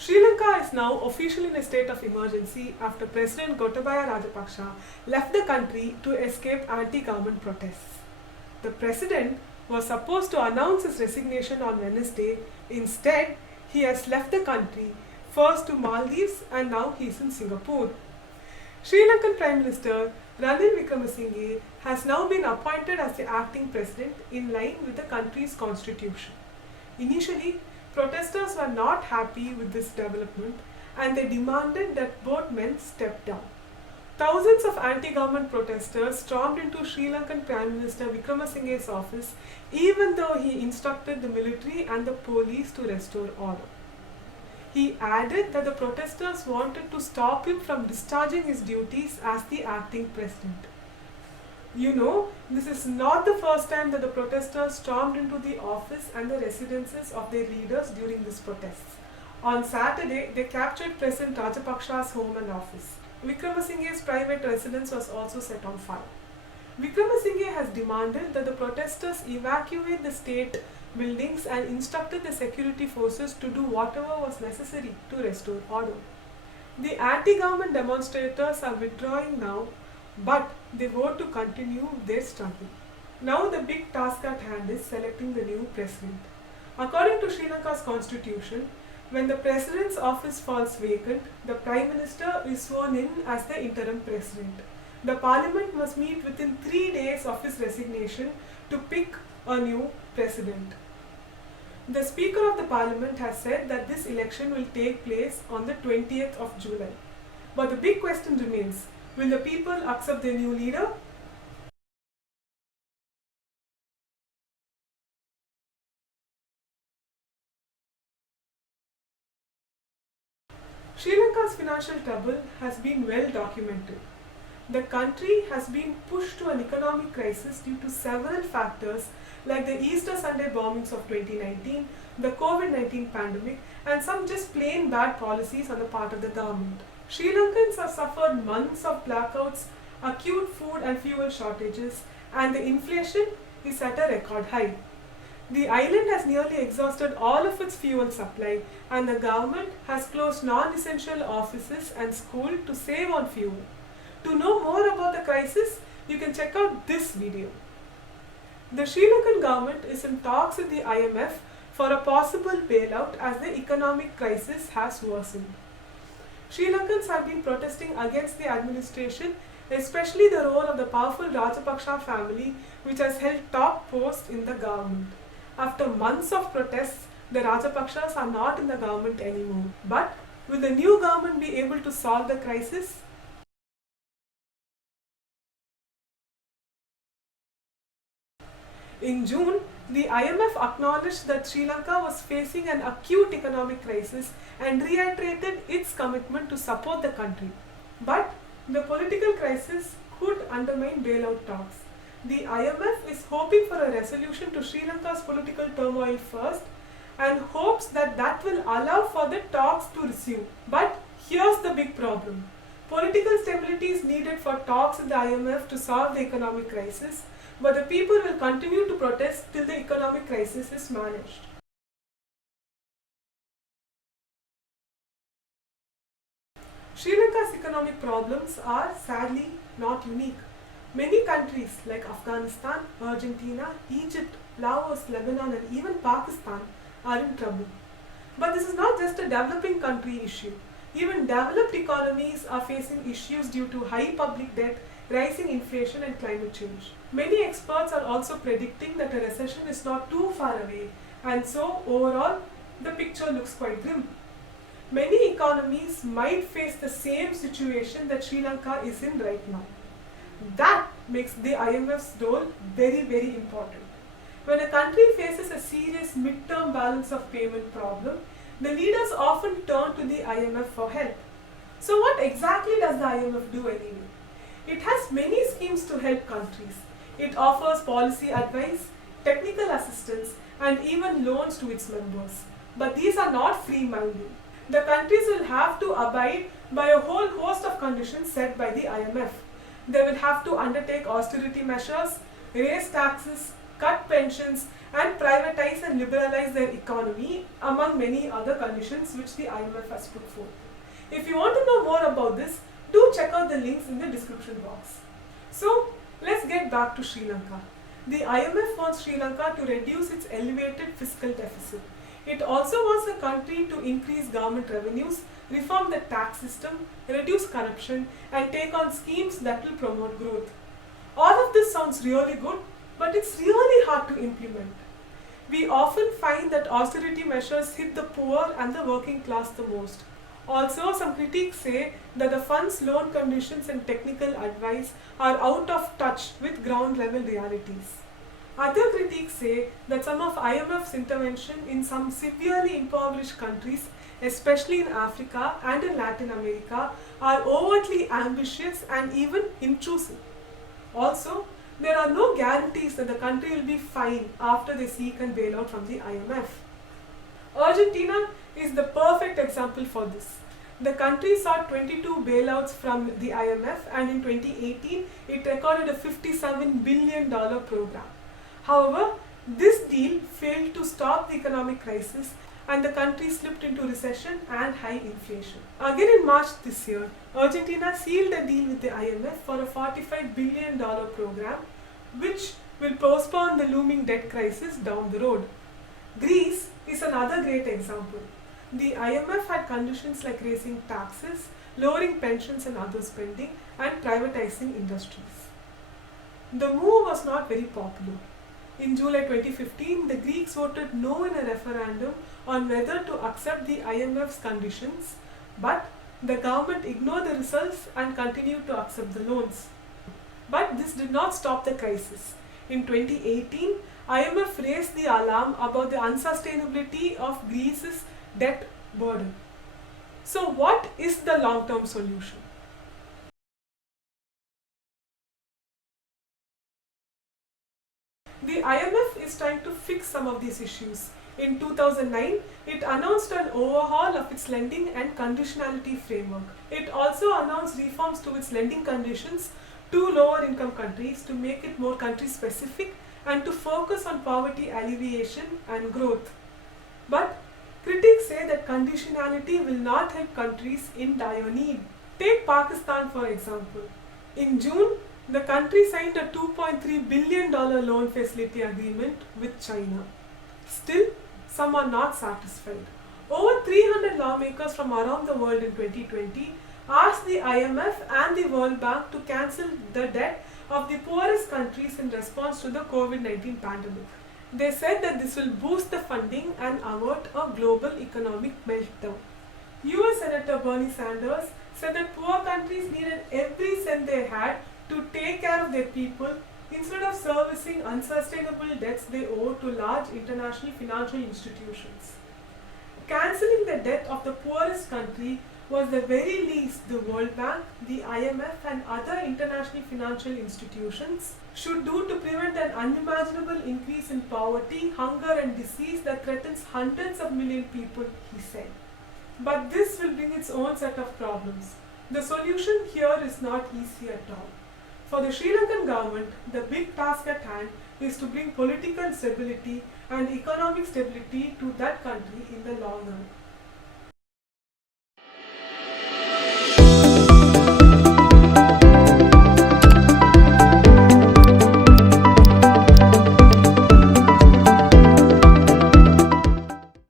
Sri Lanka is now officially in a state of emergency after President Gotabaya Rajapaksa left the country to escape anti-government protests. The president was supposed to announce his resignation on Wednesday. Instead, he has left the country, first to Maldives and now he is in Singapore. Sri Lankan Prime Minister Ranil Wickremesinghe has now been appointed as the acting president in line with the country's constitution. Initially, protesters were not happy with this development and they demanded that both men step down. Thousands of anti-government protesters stormed into Sri Lankan Prime Minister Wickremesinghe's office even though he instructed the military and the police to restore order. He added that the protesters wanted to stop him from discharging his duties as the acting president. You know, this is not the first time that the protesters stormed into the office and the residences of their leaders during these protests. On Saturday, they captured President Rajapaksa's home and office. Wickremesinghe's private residence was also set on fire. Wickremesinghe has demanded that the protesters evacuate the state buildings and instructed the security forces to do whatever was necessary to restore order. The anti-government demonstrators are withdrawing now, but they vote to continue their struggle. Now the big task at hand is selecting the new president. According to Sri Lanka's constitution, when the president's office falls vacant, the prime minister is sworn in as the interim president. The parliament must meet within 3 days of his resignation to pick a new president. The Speaker of the Parliament has said that this election will take place on the 20th of July. But the big question remains, will the people accept their new leader? Sri Lanka's financial trouble has been well documented. The country has been pushed to an economic crisis due to several factors like the Easter Sunday bombings of 2019, the COVID-19 pandemic, and some just plain bad policies on the part of the government. Sri Lankans have suffered months of blackouts, acute food and fuel shortages, and the inflation is at a record high. The island has nearly exhausted all of its fuel supply, and the government has closed non-essential offices and schools to save on fuel. To know more about the crisis, you can check out this video. The Sri Lankan government is in talks with the IMF for a possible bailout as the economic crisis has worsened. Sri Lankans have been protesting against the administration, especially the role of the powerful Rajapaksa family, which has held top posts in the government. After months of protests, the Rajapaksas are not in the government anymore. But will the new government be able to solve the crisis? In June, the IMF acknowledged that Sri Lanka was facing an acute economic crisis and reiterated its commitment to support the country. But the political crisis could undermine bailout talks. The IMF is hoping for a resolution to Sri Lanka's political turmoil first and hopes that that will allow for the talks to resume. But here's the big problem. Political stability is needed for talks with the IMF to solve the economic crisis, but the people will continue to protest till the economic crisis is managed. Sri Lanka's economic problems are sadly not unique. Many countries like Afghanistan, Argentina, Egypt, Laos, Lebanon and even Pakistan are in trouble. But this is not just a developing country issue. Even developed economies are facing issues due to high public debt, rising inflation and climate change. Many experts are also predicting that a recession is not too far away, and so overall the picture looks quite grim. Many economies might face the same situation that Sri Lanka is in right now. That makes the IMF's role very, very important. When a country faces a serious mid-term balance of payment problem, the leaders often turn to the IMF for help. So what exactly does the IMF do anyway? It has many schemes to help countries. It offers policy advice, technical assistance, and even loans to its members. But these are not free-minded. The countries will have to abide by a whole host of conditions set by the IMF. They will have to undertake austerity measures, raise taxes, cut pensions, and privatize and liberalize their economy, among many other conditions which the IMF has put forth. If you want to know more about this, do check out the links in the description box. So, let's get back to Sri Lanka. The IMF wants Sri Lanka to reduce its elevated fiscal deficit. It also wants the country to increase government revenues, reform the tax system, reduce corruption, and take on schemes that will promote growth. All of this sounds really good, but it's really hard to implement. We often find that austerity measures hit the poor and the working class the most. Also, some critics say that the fund's loan conditions and technical advice are out of touch with ground level realities. Other critics say that some of IMF's intervention in some severely impoverished countries, especially in Africa and in Latin America, are overtly ambitious and even intrusive. Also, there are no guarantees that the country will be fine after they seek a bailout from the IMF. Argentina is the perfect example for this. The country saw 22 bailouts from the IMF, and in 2018 it recorded a $57 billion program. However, this deal failed to stop the economic crisis and the country slipped into recession and high inflation. Again in March this year, Argentina sealed a deal with the IMF for a $45 billion program which will postpone the looming debt crisis down the road. Greece is another great example. The IMF had conditions like raising taxes, lowering pensions and other spending, and privatizing industries. The move was not very popular. In July 2015, the Greeks voted no in a referendum on whether to accept the IMF's conditions, but the government ignored the results and continued to accept the loans. But this did not stop the crisis. In 2018, IMF raised the alarm about the unsustainability of Greece's debt burden. So what is the long-term solution? The IMF is trying to fix some of these issues. In 2009, it announced an overhaul of its lending and conditionality framework. It also announced reforms to its lending conditions to lower income countries to make it more country specific and to focus on poverty alleviation and growth. But critics say that conditionality will not help countries in dire need. Take Pakistan for example. In June, the country signed a $2.3 billion loan facility agreement with China. Still, some are not satisfied. Over 300 lawmakers from around the world in 2020 asked the IMF and the World Bank to cancel the debt of the poorest countries in response to the COVID-19 pandemic. They said that this will boost the funding and avert a global economic meltdown. US Senator Bernie Sanders said that poor countries needed every cent they had to take care of their people instead of servicing unsustainable debts they owe to large international financial institutions. Cancelling the debt of the poorest country was the very least the World Bank, the IMF and other international financial institutions should do to prevent an unimaginable increase in poverty, hunger and disease that threatens hundreds of million people, he said. But this will bring its own set of problems. The solution here is not easy at all. For the Sri Lankan government, the big task at hand is to bring political stability and economic stability to that country in the long run.